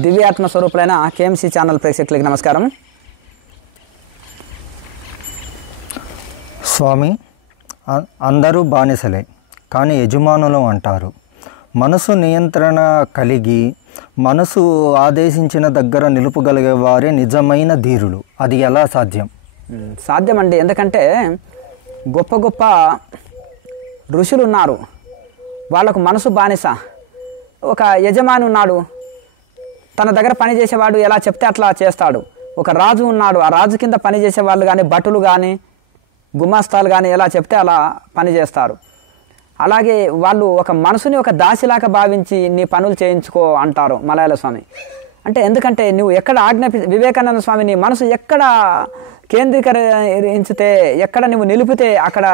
దివ్యాత్మ స్వరూపులైన KMC channel ప్రేక్షకులకి నమస్కారం. స్వామి, అందరూ బానిసలే కానీ యజమానులు అంటారు. మనసు నియంత్రణ కలిగి మనసు ఆదేశించిన దగ్గర నిలుపగలిగే వారే నిజమైన ధీరులు. అది ఎలా సాధ్యం? సాధ్యమండి. ఎందుకంటే గొప్ప గొప్ప ఋషులు ఉన్నారు, వాళ్ళకు మనసు బానిస. ఒక యజమాని ఉన్నాడు, తన దగ్గర పని చేసేవాడు ఎలా చెప్తే అట్లా చేస్తాడు. ఒక రాజు ఉన్నాడు, ఆ రాజు కింద పని చేసేవాళ్ళు కానీ భటులు కానీ గుమాస్తాలు కానీ ఎలా చెప్తే అలా పని చేస్తారు. అలాగే వాళ్ళు ఒక మనసుని ఒక దాసిలాగా భావించి నీ పనులు చేయించుకో అంటారు మలయాళ స్వామి. అంటే ఎందుకంటే నువ్వు ఎక్కడ వివేకానంద స్వామి నీ మనసు ఎక్కడ కేంద్రీకరించితే, ఎక్కడ నువ్వు నిలిపితే అక్కడ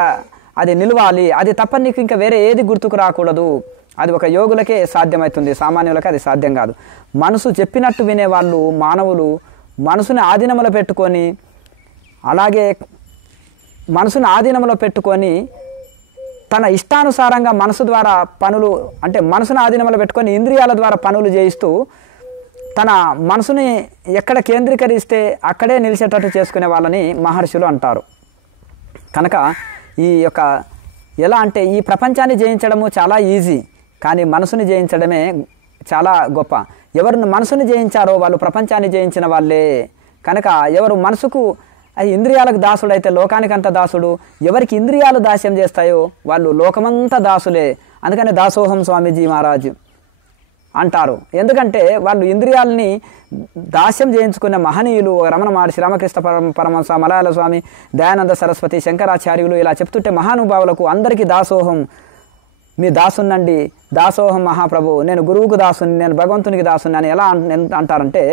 అది నిలవాలి. అది తప్ప నీకు ఇంకా వేరే ఏది గుర్తుకు రాకూడదు. అది ఒక యోగులకే సాధ్యమవుతుంది, సామాన్యులకి అది సాధ్యం కాదు. మనసు చెప్పినట్టు వినేవాళ్ళు మానవులు మనసుని ఆధీనంలో పెట్టుకొని, అలాగే మనసుని ఆధీనంలో పెట్టుకొని తన ఇష్టానుసారంగా మనసు ద్వారా పనులు, అంటే మనసుని ఆధీనంలో పెట్టుకొని ఇంద్రియాల ద్వారా పనులు చేయిస్తూ తన మనసుని ఎక్కడ కేంద్రీకరిస్తే అక్కడే నిలిచేటట్టు చేసుకునే వాళ్ళని మహర్షులు అంటారు. కనుక ఈ యొక్క ఎలా అంటే ఈ ప్రపంచాన్ని జయించడము చాలా ఈజీ, కానీ మనసుని జయించడమే చాలా గొప్ప. ఎవరు మనసుని జయించారో వాళ్ళు ప్రపంచాన్ని జయించిన వాళ్ళే. కనుక ఎవరు మనసుకు ఇంద్రియాలకు దాసుడు అయితే లోకానికంత దాసుడు. ఎవరికి ఇంద్రియాలు దాస్యం చేస్తాయో వాళ్ళు లోకమంతా దాసులే. అందుకని దాసోహం స్వామీజీ మహారాజు అంటారు. ఎందుకంటే వాళ్ళు ఇంద్రియాలని దాస్యం చేయించుకున్న మహనీయులు రమణ మహర్షి, రామకృష్ణ పరమహంస, మలయాళ స్వామి, దయానంద సరస్వతి, శంకరాచార్యులు ఇలా చెప్తుంటే మహానుభావులకు అందరికీ దాసోహం, మీ దాసున్నండి, దాసోహం మహాప్రభు, నేను గురువుకు దాసుని, నేను భగవంతునికి దాసుని అని ఎలా అంటారంటే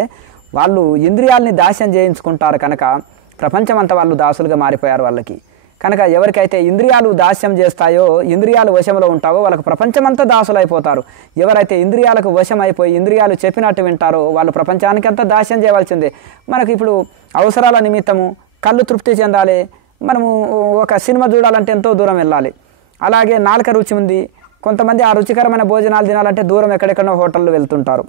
వాళ్ళు ఇంద్రియాలని దాస్యం చేయించుకుంటారు. కనుక ప్రపంచమంతా వాళ్ళు దాసులుగా మారిపోయారు వాళ్ళకి. కనుక ఎవరికైతే ఇంద్రియాలు దాస్యం చేస్తాయో, ఇంద్రియాలు వశంలో ఉంటావో వాళ్ళకు ప్రపంచమంతా దాసులు అయిపోతారు. ఎవరైతే ఇంద్రియాలకు వశం అయిపోయి ఇంద్రియాలు చెప్పినట్టు వింటారో వాళ్ళు ప్రపంచానికంతా దాస్యం చేయవలసిందే. మనకు ఇప్పుడు అవసరాల నిమిత్తము కళ్ళు తృప్తి చెందాలి, మనము ఒక సినిమా చూడాలంటే ఎంతో దూరం వెళ్ళాలి. అలాగే నాలుక రుచి ఉంది, కొంతమంది ఆ రుచికరమైన భోజనాలు తినాలంటే దూరం ఎక్కడెక్కడో హోటళ్ళు వెళ్తుంటారు.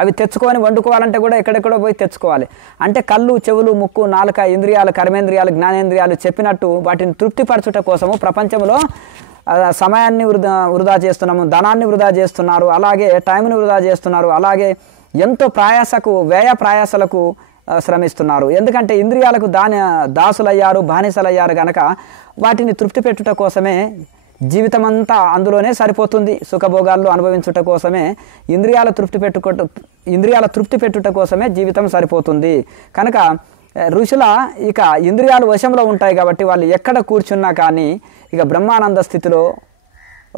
అవి తెచ్చుకొని వండుకోవాలంటే కూడా ఎక్కడెక్కడో పోయి తెచ్చుకోవాలి. అంటే కళ్ళు, చెవులు, ముక్కు, నాలుక, ఇంద్రియాలు, కర్మేంద్రియాలు, జ్ఞానేంద్రియాలు చెప్పినట్టు వాటిని తృప్తిపరచుట కోసము ప్రపంచంలో సమయాన్ని వృధా చేస్తున్నాము, ధనాన్ని వృధా చేస్తున్నారు, అలాగే టైంని వృధా చేస్తున్నారు, అలాగే ఎంతో వ్యయ ప్రయాసలకు శ్రమిస్తున్నారు. ఎందుకంటే ఇంద్రియాలకు దాసులయ్యారు, బానిసలయ్యారు. కనుక వాటిని తృప్తి పెట్టుట కోసమే జీవితం అంతా అందులోనే సరిపోతుంది. సుఖభోగాల్లో అనుభవించుట కోసమే ఇంద్రియాల తృప్తి పెట్టుట కోసమే జీవితం సరిపోతుంది. కనుక ఋషుల ఇక ఇంద్రియాలు వశంలో ఉంటాయి కాబట్టి వాళ్ళు ఎక్కడ కూర్చున్నా కానీ ఇక బ్రహ్మానంద స్థితిలో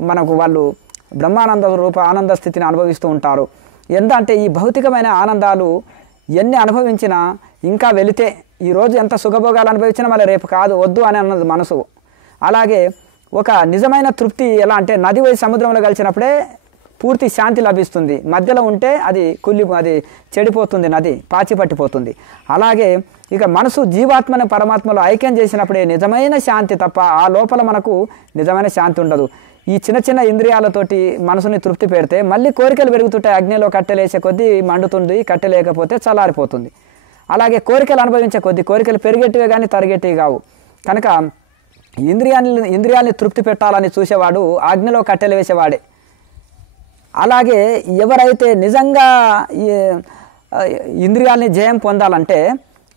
మనకు వాళ్ళు బ్రహ్మానంద రూప ఆనంద స్థితిని అనుభవిస్తూ ఉంటారు. అంటే ఈ భౌతికమైన ఆనందాలు ఎన్ని అనుభవించినా ఇంకా వెళితే ఈరోజు ఎంత సుఖభోగాలు అనుభవించినా మళ్ళీ రేపు కాదు, వద్దు అని అన్నది మనసు. అలాగే ఒక నిజమైన తృప్తి ఎలా అంటే నది పోయి సముద్రంలో కలిసినప్పుడే పూర్తి శాంతి లభిస్తుంది. మధ్యలో ఉంటే అది చెడిపోతుంది, నది పాచి పట్టిపోతుంది. అలాగే ఇక మనసు జీవాత్మని పరమాత్మలో ఐక్యం చేసినప్పుడే నిజమైన శాంతి తప్ప ఆ లోపల మనకు నిజమైన శాంతి ఉండదు. ఈ చిన్న చిన్న ఇంద్రియాలతోటి మనసుని తృప్తి పెడితే మళ్ళీ కోరికలు పెరుగుతుంటాయి. అగ్నిలో కట్టెలేసే కొద్దీ మండుతుంది, కట్టెలేకపోతే చల్లారిపోతుంది. అలాగే కోరికలు అనుభవించే కొద్దీ కోరికలు పెరిగేటివే కానీ తరిగేటివి కావు. కనుక ఇంద్రియాల్ని తృప్తి పెట్టాలని చూసేవాడు అగ్నిలో కట్టెలు వేసేవాడే. అలాగే ఎవరైతే నిజంగా ఇంద్రియాల్ని జయం పొందాలంటే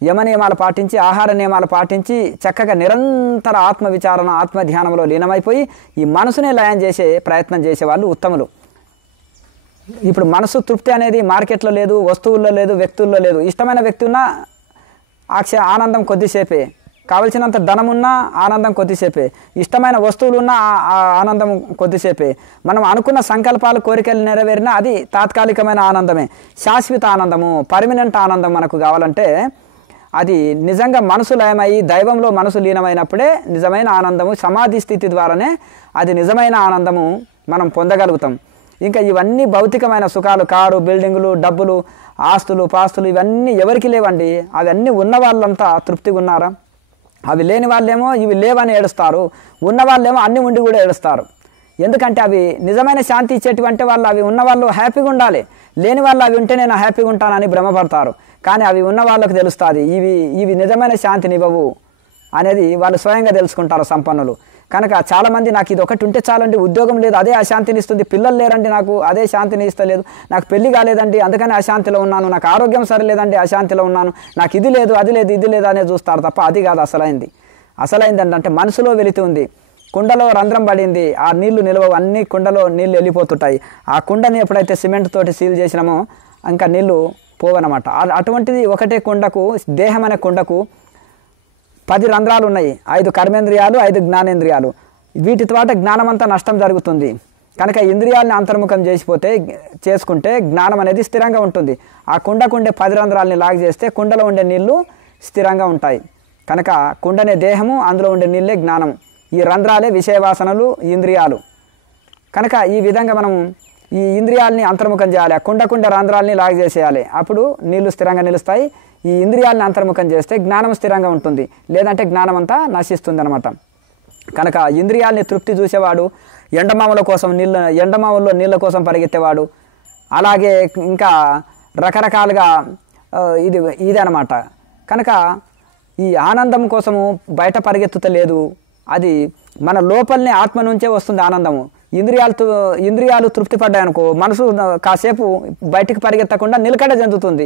యమ నియమాలు పాటించి, ఆహార నియమాలు పాటించి చక్కగా నిరంతర ఆత్మవిచారణ, ఆత్మధ్యానంలో లీనమైపోయి ఈ మనసునే లయం చేసే ప్రయత్నం చేసేవాళ్ళు ఉత్తములు. ఇప్పుడు మనసు తృప్తి అనేది మార్కెట్లో లేదు, వస్తువుల్లో లేదు, వ్యక్తుల్లో లేదు. ఇష్టమైన వ్యక్తి ఉన్నా ఆనందం కొద్దిసేపే, కావలసినంత ధనం ఉన్నా ఆనందం కొద్దిసేపే, ఇష్టమైన వస్తువులు ఉన్నా ఆనందం కొద్దిసేపే, మనం అనుకున్న సంకల్పాలు, కోరికలు నెరవేరినా అది తాత్కాలికమైన ఆనందమే. శాశ్వత ఆనందము, పర్మనెంట్ ఆనందం మనకు కావాలంటే అది నిజంగా మనసు లయమయ్యి దైవంలో మనసు లీనమైనప్పుడే నిజమైన ఆనందము, సమాధి స్థితి ద్వారానే అది నిజమైన ఆనందము మనం పొందగలుగుతాం. ఇంకా ఇవన్నీ భౌతికమైన సుఖాలు, కారు, బిల్డింగులు, డబ్బులు, ఆస్తులు, పాస్తులు ఇవన్నీ ఎవరికి లేవండి. అవన్నీ ఉన్న వాళ్ళంతా తృప్తిగా ఉన్నారా? అవి లేని వాళ్ళేమో ఇవి లేవని ఏడుస్తారు, ఉన్న వాళ్ళేమో అన్ని ఉండి కూడా ఏడుస్తారు. ఎందుకంటే అవి నిజమైన శాంతి ఇచ్చేటివంటే వాళ్ళు అవి ఉన్నవాళ్ళు హ్యాపీగా ఉండాలి. లేని వాళ్ళు అవి ఉంటే నేను హ్యాపీగా ఉంటానని భ్రమపడతారు. కానీ అవి ఉన్న వాళ్ళకు తెలుస్తుంది ఇవి నిజమైన శాంతినివ్వవు అనేది వాళ్ళు స్వయంగా తెలుసుకుంటారు సంపన్నులు. కనుక చాలామంది నాకు ఇది ఒకటి ఉంటే చాలండి, ఉద్యోగం లేదు అదే అశాంతిని ఇస్తుంది, పిల్లలు లేరండి నాకు అదే శాంతిని ఇస్తలేదు, నాకు పెళ్లి కాలేదండి అందుకని అశాంతిలో ఉన్నాను, నాకు ఆరోగ్యం సరిలేదండి అశాంతిలో ఉన్నాను, నాకు ఇది లేదు అది లేదు ఇది లేదు అనేది చూస్తారు తప్ప అది కాదు అసలైంది. అంటే మనసులో వెళుతుంది. కుండలో రంధ్రం పడింది, ఆ నీళ్లు నిలవవు, అన్ని కుండలో నీళ్ళు వెళ్ళిపోతుంటాయి. ఆ కుండని ఎప్పుడైతే సిమెంట్ తోటి సీల్ చేసినామో ఇంకా నీళ్లు పోవన్నమాట. అటువంటిది ఒకటే కుండకు, దేహం అనే కుండకు 10 రంధ్రాలు ఉన్నాయి, 5 కర్మేంద్రియాలు 5 జ్ఞానేంద్రియాలు. వీటి ద్వారా జ్ఞానం అంతా నష్టం జరుగుతుంది. కనుక ఇంద్రియాలని అంతర్ముఖం చేసుకుంటే జ్ఞానం అనేది స్థిరంగా ఉంటుంది. ఆ కుండకుండే 10 రంధ్రాలని లాగ్ చేస్తే కుండలో ఉండే నీళ్లు స్థిరంగా ఉంటాయి. కనుక కుండనే దేహము, అందులో ఉండే నీళ్ళే జ్ఞానం, ఈ రంధ్రాలే విషయవాసనలు ఇంద్రియాలు. కనుక ఈ విధంగా మనం ఈ ఇంద్రియాలని అంతర్ముఖం చేయాలి, ఆ కుండ రంధ్రాలని లాగ్ చేసేయాలి, అప్పుడు నీళ్లు స్థిరంగా నిలుస్తాయి. ఈ ఇంద్రియాలని అంతర్ముఖం చేస్తే జ్ఞానం స్థిరంగా ఉంటుంది, లేదంటే జ్ఞానం అంతా నశిస్తుంది అనమాట. కనుక ఇంద్రియాలని తృప్తి చూసేవాడు ఎండమావుల్లో నీళ్ళ కోసం పరిగెత్తేవాడు, అలాగే ఇంకా రకరకాలుగా ఇదనమాట. కనుక ఈ ఆనందం కోసము బయట పరిగెత్తుతలేదు, అది మన లోపలనే ఆత్మ నుంచే వస్తుంది ఆనందము. ఇంద్రియాలు తృప్తి పడ్డాయనుకో మనసు కాసేపు బయటికి పరిగెత్తకుండా నిలకడ చెందుతుంది,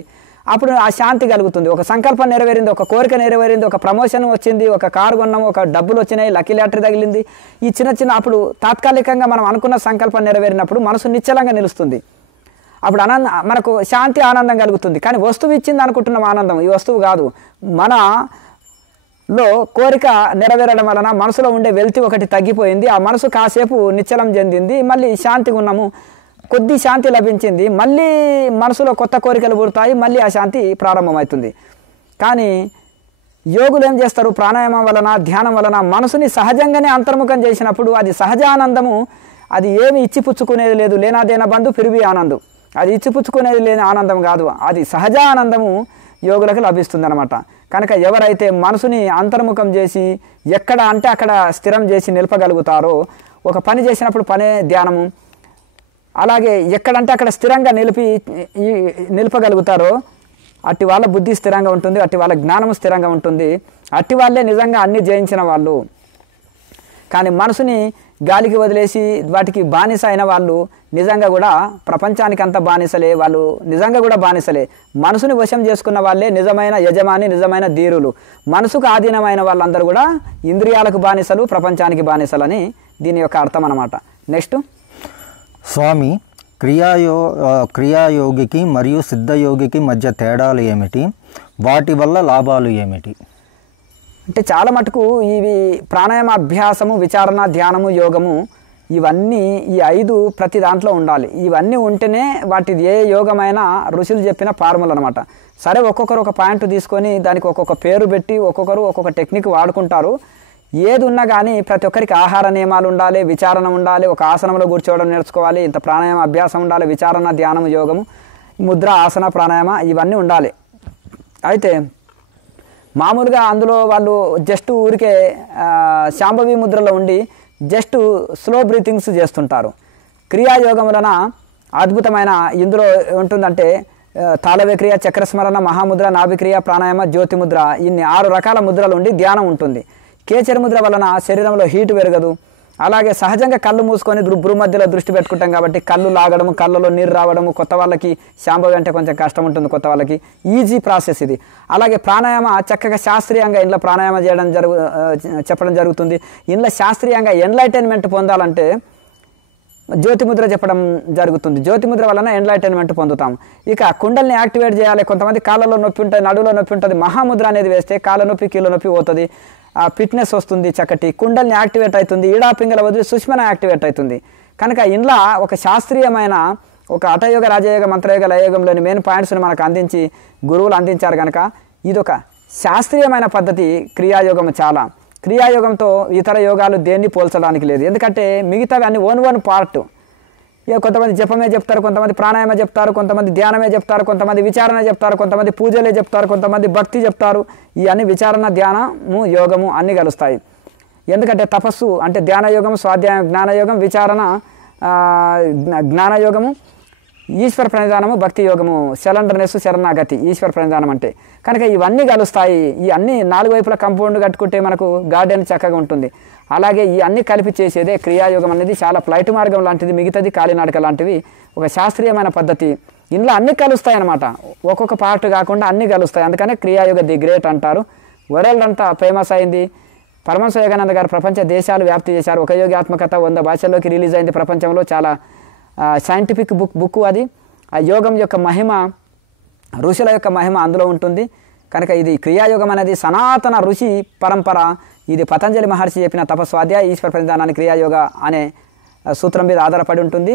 అప్పుడు ఆ శాంతి కలుగుతుంది. ఒక సంకల్పం నెరవేరింది, ఒక కోరిక నెరవేరింది, ఒక ప్రమోషన్ వచ్చింది, ఒక కారు కొన్నాము, ఒక డబ్బులు వచ్చినాయి, లక్కీ లాటరీ తగిలింది, ఈ చిన్న అప్పుడు తాత్కాలికంగా మనం అనుకున్న సంకల్పం నెరవేరినప్పుడు మనసు నిశ్చలంగా నిలుస్తుంది. అప్పుడు మనకు శాంతి ఆనందం కలుగుతుంది. కానీ వస్తువు ఇచ్చింది అనుకుంటున్నాం ఆనందం, ఈ వస్తువు కాదు. మనలో కోరిక నెరవేరడం వలన మనసులో ఉండే వెల్తి ఒకటి తగ్గిపోయింది, ఆ మనసు కాసేపు నిశ్చలం చెందింది, మళ్ళీ శాంతిగా ఉన్నాము, కొద్ది శాంతి లభించింది, మళ్ళీ మనసులో కొత్త కోరికలు పుడతాయి, మళ్ళీ ఆ శాంతి ప్రారంభమవుతుంది. కానీ యోగులు ఏం చేస్తారు, ప్రాణాయామం వలన ధ్యానం వలన మనసుని సహజంగానే అంతర్ముఖం చేసినప్పుడు అది సహజ ఆనందము, అది ఏమి ఇచ్చిపుచ్చుకునేది లేదు, లేనాదేనా బంధు ఫిర్బీ ఆనందం, అది ఇచ్చిపుచ్చుకునేది లేని ఆనందం కాదు, అది సహజ ఆనందము యోగులకు లభిస్తుంది అనమాట. కనుక ఎవరైతే మనసుని అంతర్ముఖం చేసి ఎక్కడ అంటే అక్కడ స్థిరం చేసి నిలపగలుగుతారో, ఒక పని చేసినప్పుడు పనే ధ్యానము, అలాగే ఎక్కడంటే అక్కడ స్థిరంగా నిలపగలుగుతారో అట్టి వాళ్ళ బుద్ధి స్థిరంగా ఉంటుంది, అట్టి వాళ్ళ జ్ఞానం స్థిరంగా ఉంటుంది, అట్టి వాళ్ళే నిజంగా అన్ని జయించిన వాళ్ళు. కానీ మనసుని గాలికి వదిలేసి వాటికి బానిస అయిన వాళ్ళు నిజంగా కూడా ప్రపంచానికి అంత బానిసలే, వాళ్ళు నిజంగా కూడా బానిసలే. మనసుని వశం చేసుకున్న వాళ్ళే నిజమైన యజమాని, నిజమైన ధీరులు. మనసుకు ఆధీనమైన వాళ్ళందరూ కూడా ఇంద్రియాలకు బానిసలు, ప్రపంచానికి బానిసలని దీని యొక్క అర్థం అన్నమాట. నెక్స్ట్, స్వామి, క్రియాయోగికి మరియు సిద్ధయోగికి మధ్య తేడాలు ఏమిటి, వాటి వల్ల లాభాలు ఏమిటి? అంటే చాలా మటుకు ఇవి ప్రాణాయామ అభ్యాసము, విచారణ, ధ్యానము, యోగము ఇవన్నీ ఈ 5 ప్రతి దాంట్లో ఉండాలి. ఇవన్నీ ఉంటేనే వాటి ఏ యోగమైనా ఋషులు చెప్పిన ఫార్ములా అనమాట. సరే, ఒక్కొక్కరు ఒక పాయింట్ తీసుకొని దానికి ఒక్కొక్క పేరు పెట్టి ఒక్కొక్కరు ఒక్కొక్క టెక్నిక్ వాడుకుంటారు. ఏది ఉన్నా కానీ ప్రతి ఒక్కరికి ఆహార నియమాలు ఉండాలి, విచారణ ఉండాలి, ఒక ఆసనంలో కూర్చోవడం నేర్చుకోవాలి, ఇంత ప్రాణాయామ అభ్యాసం ఉండాలి, విచారణ, ధ్యానము, యోగము, ముద్ర, ఆసన, ప్రాణాయామ ఇవన్నీ ఉండాలి. అయితే మామూలుగా అందులో వాళ్ళు జస్ట్ ఊరికే శాంభవి ముద్రలో ఉండి జస్ట్ స్లో బ్రీతింగ్స్ చేస్తుంటారు. క్రియాయోగం వలన అద్భుతమైన ఇందులో ఉంటుందంటే తాళవ్యక్రియ, చక్రస్మరణ, మహాముద్ర, నాభిక్రియ, ప్రాణాయామ, జ్యోతిముద్ర, ఇన్ని 6 రకాల ముద్రలు ఉండి ధ్యానం ఉంటుంది. కేచరి ముద్ర వలన శరీరంలో హీటు పెరగదు. అలాగే సహజంగా కళ్ళు మూసుకొని భ్రూమధ్యలో దృష్టి పెట్టుకుంటాం కాబట్టి కళ్ళు లాగడము, కళ్ళలో నీరు రావడము, కొత్త వాళ్ళకి శాంభవి అంటే కొంచెం కష్టం ఉంటుంది, కొత్త వాళ్ళకి ఈజీ ప్రాసెస్ ఇది. అలాగే ప్రాణాయామ చక్కగా శాస్త్రీయంగా ఇంట్లో ప్రాణాయామ చెప్పడం జరుగుతుంది. ఇంట్లో శాస్త్రీయంగా ఎన్లైటైన్మెంట్ పొందాలంటే జ్యోతిముద్ర చెప్పడం జరుగుతుంది. జ్యోతిముద్ర వలన ఎన్లైటైన్మెంట్ పొందుతాం. ఇక కుండల్ని యాక్టివేట్ చేయాలి. కొంతమంది కాళ్ళలో నొప్పి ఉంటుంది, నడువులో నొప్పి ఉంటుంది, మహాముద్ర అనేది వేస్తే కాళ్ళ నొప్పి, కీళ్ళ నొప్పి పోతుంది, ఫిట్నెస్ వస్తుంది, చక్కటి కుండల్ని యాక్టివేట్ అవుతుంది, ఈడాపింగల వదిలి సుష్మన యాక్టివేట్ అవుతుంది. కనుక ఇంట్లో ఒక శాస్త్రీయమైన ఒక హఠయోగ, రాజయోగ, మంత్రయోగ, లయయోగంలోని మెయిన్ పాయింట్స్ని మనకు అందించి గురువులు అందించారు. కనుక ఇదొక శాస్త్రీయమైన పద్ధతి క్రియాయోగం. చాలా క్రియాయోగంతో ఇతర యోగాలు దేన్ని పోల్చడానికి లేదు, ఎందుకంటే మిగతావి అన్ని ఓన్ పార్ట్. ఇక కొంతమంది జపమే చెప్తారు, కొంతమంది ప్రాణాయామ చెప్తారు, కొంతమంది ధ్యానమే చెప్తారు, కొంతమంది విచారణ చెప్తారు, కొంతమంది పూజలే చెప్తారు, కొంతమంది భక్తి చెప్తారు. ఇవన్నీ విచారణ, ధ్యానము, యోగము అన్నీ కలుస్తాయి. ఎందుకంటే తపస్సు అంటే ధ్యానయోగం, స్వాధ్యాయం జ్ఞానయోగం, విచారణ జ్ఞానయోగము, ఈశ్వర ప్రణిధానము, భక్తి యోగము, శలండ్రనెస్, శరణాగతి, ఈశ్వర ప్రణిధానం అంటే. కనుక ఇవన్నీ కలుస్తాయి. ఈ అన్ని 4 వైపుల కంపౌండ్ కట్టుకుంటే మనకు గార్డెన్ చక్కగా ఉంటుంది. అలాగే ఈ అన్ని కలిపి చేసేదే క్రియాయోగం అనేది. చాలా ఫ్లైట్ మార్గం లాంటిది, మిగతాది కాలినాడక లాంటివి, ఒక శాస్త్రీయమైన పద్ధతి. ఇందులో అన్నీ కలుస్తాయి అన్నమాట, ఒక్కొక్క పార్ట్ కాకుండా అన్నీ కలుస్తాయి. అందుకనే క్రియాయోగ ది గ్రేట్ అంటారు. వరల్డ్ అంతా ఫేమస్ అయింది. పరమహంస యోగానంద గారు ప్రపంచ దేశాలు వ్యాప్తి చేశారు. ఒక యోగాత్మకత 100 భాషల్లోకి రిలీజ్ అయింది ప్రపంచంలో. చాలా సైంటిఫిక్ బుక్ అది. ఆ యోగం యొక్క మహిమ, ఋషుల యొక్క మహిమ అందులో ఉంటుంది. కనుక ఇది క్రియాయోగం అనేది సనాతన ఋషి పరంపర. ఇది పతంజలి మహర్షి చెప్పిన తపస్వాధ్యాయ ఈశ్వర ప్రణిధానాన్ని క్రియాయోగ అనే సూత్రం మీద ఆధారపడి ఉంటుంది.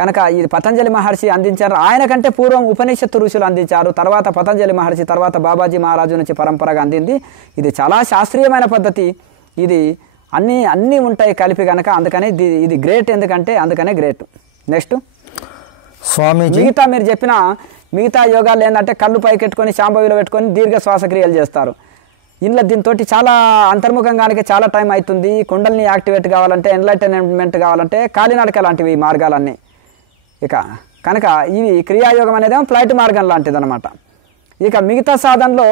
కనుక ఇది పతంజలి మహర్షి అందించారు. ఆయన కంటే పూర్వం ఉపనిషత్తు ఋషులు అందించారు. తర్వాత పతంజలి మహర్షి, తర్వాత బాబాజీ మహారాజు నుంచి పరంపరగా అందింది. ఇది చాలా శాస్త్రీయమైన పద్ధతి. ఇది అన్నీ ఉంటాయి కలిపి కనుక. అందుకనే ఇది గ్రేట్. ఎందుకంటే అందుకనే గ్రేట్. నెక్స్ట్ స్వామీజీ, మిగతా మీరు చెప్పిన మిగతా యోగాలు ఏంటంటే కళ్ళు పైకెట్టుకొని శాంభవిలో పెట్టుకొని దీర్ఘ శ్వాసక్రియలు చేస్తారు. ఇందులో దీంతో చాలా అంతర్ముఖంగానికి చాలా టైం అవుతుంది. కుండల్ని యాక్టివేట్ కావాలంటే, ఎన్లైటన్మెంట్ కావాలంటే కాలినడక లాంటివి ఈ మార్గాలన్నీ. ఇక కనుక ఇవి క్రియాయోగం అనేది ఫ్లైట్ మార్గం లాంటిది అనమాట. ఇక మిగతా సాధనలో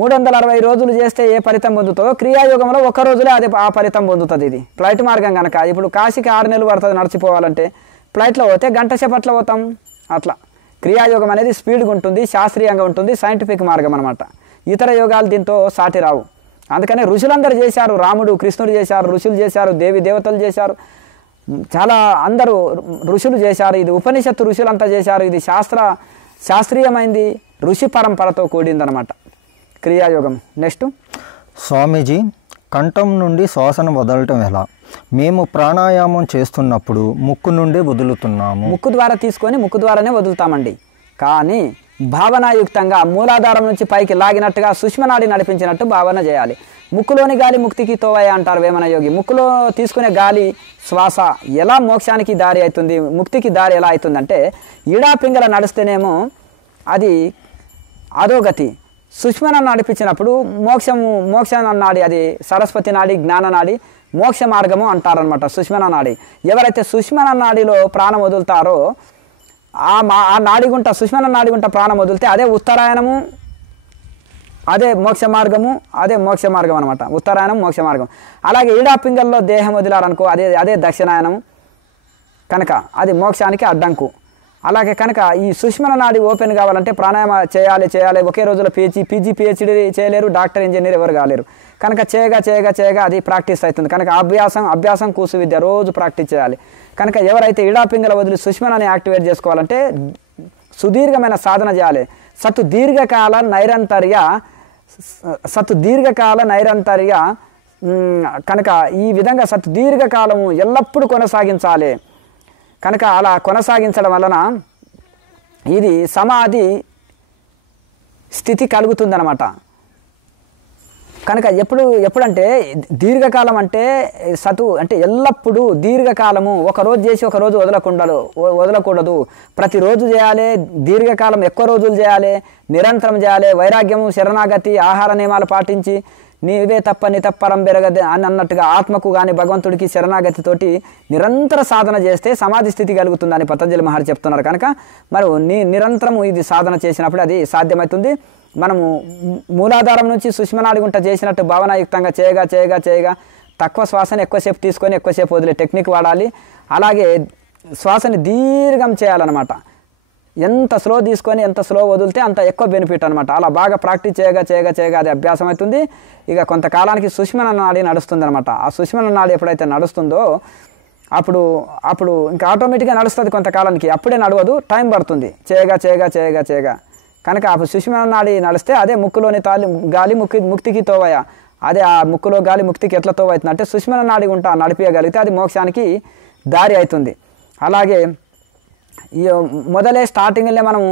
360 రోజులు చేస్తే ఏ ఫలితం పొందుతుందో క్రియాయోగంలో 1 రోజులే అది ఆ ఫలితం పొందుతుంది. ఇది ఫ్లైట్ మార్గం కనుక. ఇప్పుడు కాశీకి 6 నెలలు పడుతుంది నడిచిపోవాలంటే, ఫ్లైట్లో పోతే గంట సేపట్లో పోతాం. అట్లా క్రియాయోగం అనేది స్పీడ్గా ఉంటుంది, శాస్త్రీయంగా ఉంటుంది, సైంటిఫిక్ మార్గం అనమాట. ఇతర యోగాలు దీంతో సాటి రావు. అందుకనే ఋషులందరూ చేశారు. రాముడు, కృష్ణుడు చేశారు, ఋషులు చేశారు, దేవి దేవతలు చేశారు, చాలా అందరూ ఋషులు చేశారు. ఇది ఉపనిషత్తు ఋషులంతా చేశారు. ఇది శాస్త్రీయమైంది, ఋషి పరంపరతో కూడిందనమాట క్రియాయోగం. నెక్స్ట్ స్వామీజీ, కంఠం నుండి శ్వాసను వదలటం ఎలా? మేము ప్రాణాయామం చేస్తున్నప్పుడు ముక్కు నుండి వదులుతున్నాము. ముక్కు ద్వారా తీసుకొని ముక్కు ద్వారానే వదులుతామండి. కానీ భావనాయుక్తంగా మూలాధారం నుంచి పైకి లాగినట్టుగా సుష్మనాడి నడిపించినట్టు భావన చేయాలి. ముక్కులోని గాలి ముక్తికి తోవయ అంటారు వేమన యోగి. ముక్కులో తీసుకునే గాలి శ్వాస ఎలా మోక్షానికి దారి అవుతుంది, ముక్తికి దారి ఎలా అవుతుందంటే, ఈడా పింగళ నడిస్తేనేమో అది అధోగతి. సుష్మన నడిపించినప్పుడు మోక్షం నాడి, అది సరస్వతి నాడి, జ్ఞాన నాడి, మోక్ష మార్గము అంటారనమాట సుష్మన నాడి. ఎవరైతే సుష్మన నాడిలో ప్రాణం వదులుతారో ఆ నాడిగుంట, సుష్మన నాడిగుంట ప్రాణం వదిలితే అదే ఉత్తరాయణము, అదే మోక్ష మార్గము, అదే మోక్ష మార్గం అనమాట. ఉత్తరాయణం మోక్ష మార్గం. అలాగే ఈడా పింగల్లో దేహం వదిలారనుకో అదే దక్షిణాయనం. కనుక అది మోక్షానికి అడ్డంకు. అలాగే కనుక ఈ సుష్మన నాడి ఓపెన్ కావాలంటే ప్రాణాయామ చేయాలి. ఒకే రోజులో పీజీ పిహెచ్డి చేయలేరు, డాక్టర్, ఇంజనీర్ ఎవరు కాలేరు. కనుక చేయగా అది ప్రాక్టీస్ అవుతుంది. కనుక అభ్యాసం కూసు విద్య, రోజు ప్రాక్టీస్ చేయాలి. కనుక ఎవరైతే ఈడా పింగళ వదిలి సుష్మనని యాక్టివేట్ చేసుకోవాలంటే సుదీర్ఘమైన సాధన చేయాలి. సత్తు దీర్ఘకాల నైరంతర్య కనుక ఈ విధంగా సత్తు దీర్ఘకాలము ఎల్లప్పుడూ కొనసాగించాలి. కనుక అలా కొనసాగించడం వలన ఇది సమాధి స్థితి కలుగుతుందన్నమాట. కనుక ఎప్పుడంటే దీర్ఘకాలం అంటే సతు అంటే ఎల్లప్పుడూ దీర్ఘకాలము, ఒకరోజు చేసి ఒకరోజు వదలకూడదు. ప్రతిరోజు చేయాలి, దీర్ఘకాలం ఎక్కువ రోజులు చేయాలి, నిరంతరం చేయాలి. వైరాగ్యము, శరణాగతి, ఆహార నియమాలు పాటించి నీవే తప్ప నీ తప్పరం బెరగదే అని అన్నట్టుగా ఆత్మకు కానీ భగవంతుడికి శరణాగతితోటి నిరంతర సాధన చేస్తే సమాధి స్థితి కలుగుతుందని పతంజలి మహర్షి చెప్తున్నారు. కనుక మరి నిరంతరము ఇది సాధన చేసినప్పుడు అది సాధ్యమవుతుంది. మనము మూలాధారం నుంచి సుష్మనాడిగుంట చేసినట్టు భావనాయుక్తంగా చేయగా తక్కువ శ్వాసను ఎక్కువసేపు తీసుకొని ఎక్కువసేపు వదిలే టెక్నిక్ వాడాలి. అలాగే శ్వాసని దీర్ఘం చేయాలన్నమాట. ఎంత స్లో తీసుకొని ఎంత స్లో వదిలితే అంత ఎక్కువ బెనిఫిట్ అనమాట. అలా బాగా ప్రాక్టీస్ చేయగా అది అభ్యాసం అవుతుంది. ఇక కొంతకాలానికి సుష్మన నాడి నడుస్తుంది అనమాట. ఆ సుష్మన నాడి ఎప్పుడైతే నడుస్తుందో అప్పుడు ఇంకా ఆటోమేటిక్గా నడుస్తుంది కొంతకాలానికి. అప్పుడే నడవదు, టైం పడుతుంది. చేయగా కనుక ఆ సుష్మన నాడి నడిస్తే అదే ముక్కులోని గాలి ముక్తికి తోవయ. అదే ఆ ముక్కులో గాలి ముక్తికి ఎట్లా తోవవుతుంది అంటే సుష్మన నాడి గుంట నడిపించగలిగితే అది మోక్షానికి దారి అవుతుంది. అలాగే ఈ మొదలే స్టార్టింగ్లో మనము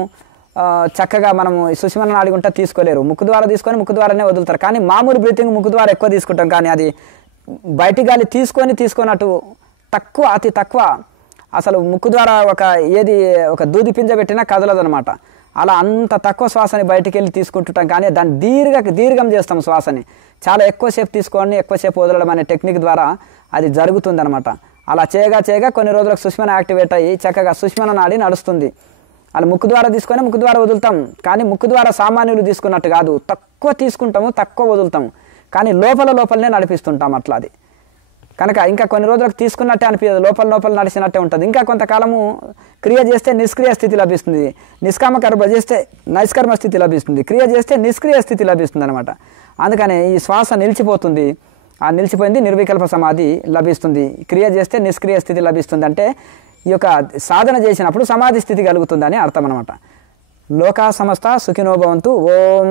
చక్కగా మనము సుష్మన నాడిగుంట తీసుకోలేరు. ముక్కు ద్వారా తీసుకొని ముక్కు ద్వారానే వదులుతారు. కానీ మామూలు బ్రీతింగ్ ముక్కు ద్వారా ఎక్కువ తీసుకుంటాం. కానీ అది బయటి గాలి తీసుకున్నట్టు అతి తక్కువ. అసలు ముక్కు ద్వారా ఒక దూది పింజ పెట్టినా కదలదనమాట. అలా అంత తక్కువ శ్వాసని బయటికి వెళ్ళి తీసుకుంటుంటాం. కానీ దాన్ని దీర్ఘం చేస్తాం. శ్వాసని చాలా ఎక్కువసేపు తీసుకొని ఎక్కువసేపు వదలడం అనే టెక్నిక్ ద్వారా అది జరుగుతుందనమాట. అలా చేయగా కొన్ని రోజులకు సుష్మన యాక్టివేట్ అయ్యి చక్కగా సుష్మన నాడి నడుస్తుంది. అలా ముక్కు ద్వారా తీసుకొని ముక్కు ద్వారా వదులుతాం, కానీ ముక్కు ద్వారా సామాన్యులు తీసుకున్నట్టు కాదు, తక్కువ తీసుకుంటాము, తక్కువ వదులుతాము, కానీ లోపలనే నడిపిస్తుంటాం అట్లా. అది కనుక ఇంకా కొన్ని రోజులకు తీసుకున్నట్టే అనిపించదు, లోపల నడిచినట్టే ఉంటుంది. ఇంకా కొంతకాలము క్రియ చేస్తే నిష్క్రియ స్థితి లభిస్తుంది, నిష్కామ కర్మ చేస్తే నైష్కర్మ స్థితి లభిస్తుంది, క్రియ చేస్తే నిష్క్రియ స్థితి లభిస్తుంది అనమాట. అందుకని ఈ శ్వాస నిలిచిపోతుంది, ఆ నిలిచిపోయింది నిర్వికల్ప సమాధి లభిస్తుంది. క్రియ చేస్తే నిష్క్రియ స్థితి లభిస్తుంది, అంటే ఈ యొక్క సాధన చేసినప్పుడు సమాధి స్థితి కలుగుతుందని అర్థం అనమాట. లోకా సమస్త సుఖినో భవంతు. ఓం.